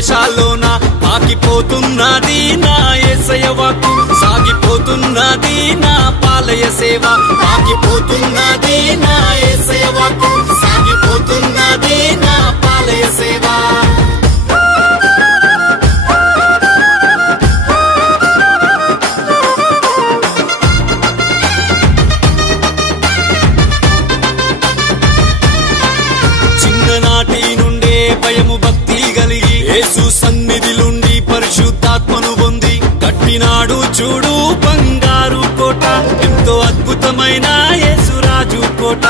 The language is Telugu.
దేశాల్లోన పాకిపోతున్నది నా యేసయ్య వాక్కు, సాగిపోతున్నది నా పాలయ సేవ, పాకిపోతున్నది నా యేసయ్య వాక్కు, సాగిపోతున్నది నా పాలయ సేవ. చిన్ననాటి నుండే భయము భక్తి కలిగి యేసు సన్నిధిలుండి పరిశుద్ధాత్మను పొంది కట్టినాడు చూడు బంగారు కోట, ఎంతో అద్భుతమైన యేసు రాజు కోట.